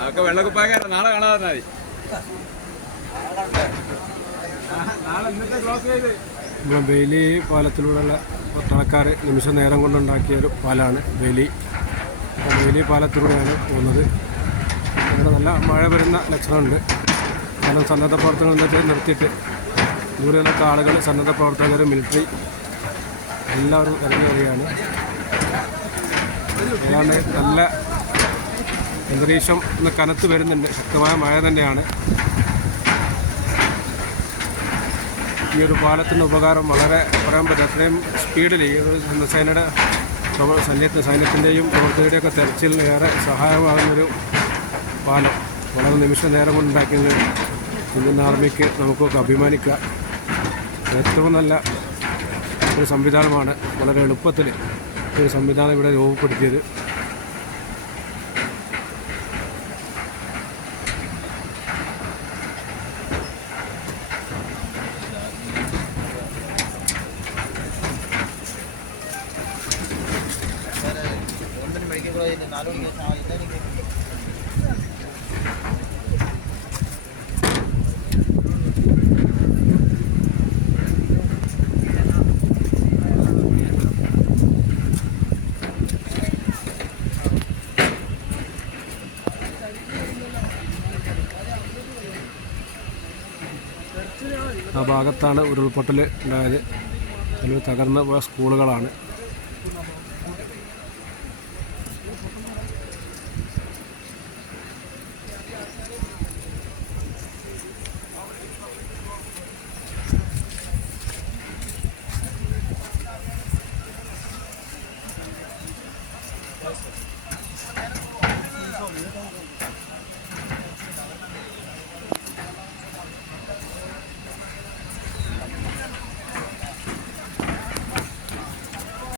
അതൊക്കെ വെള്ളക്കുപ്പായ നാളെ കാണാതെ ബേലി പാലത്തിലൂടെയുള്ള പട്ടാളക്കാർ നിമിഷ നേരം കൊണ്ടുണ്ടാക്കിയൊരു പാലാണ് ബേലി. ബേലി പാലത്തിലൂടെയാണ് പോകുന്നത്. ഇവിടെ നല്ല മഴ വരുന്ന ലക്ഷണമുണ്ട്. കാരണം സന്നദ്ധ പ്രവർത്തനങ്ങൾ നിർത്തിയിട്ട് ദൂരെയൊക്കെ ആളുകൾ, സന്നദ്ധ പ്രവർത്തകർ, മിലിറ്ററി എല്ലാവരും ഇറങ്ങി വരികയാണ്. അതാണ് നല്ല അന്തരീക്ഷം ഇന്ന് കനത്ത് വരുന്നുണ്ട്. ശക്തമായ മഴ തന്നെയാണ്. ഈ ഒരു പാലത്തിൻ്റെ ഉപകാരം വളരെ പറയാൻ പറ്റും. അത്രയും സ്പീഡിൽ ഈ ഒരു സൈന്യത്തിൻ്റെയും പ്രവർത്തകരുടെയൊക്കെ തെരച്ചിലിന് ഏറെ സഹായമാകുന്നൊരു പാലം വളരെ നിമിഷ നേരം കൊണ്ടുണ്ടാക്കിയത് ഇന്ത്യൻ ആർമിക്ക് നമുക്കൊക്കെ അഭിമാനിക്കാം. ഏറ്റവും നല്ല ഒരു സംവിധാനമാണ്. വളരെ എളുപ്പത്തിൽ ഒരു സംവിധാനം ഇവിടെ രൂപപ്പെടുത്തിയത്. ആ ഭാഗത്താണ് ഉരുൾപൊട്ടൽ ഉണ്ടായത്. അതിൽ തകർന്ന സ്കൂളുകളാണ്.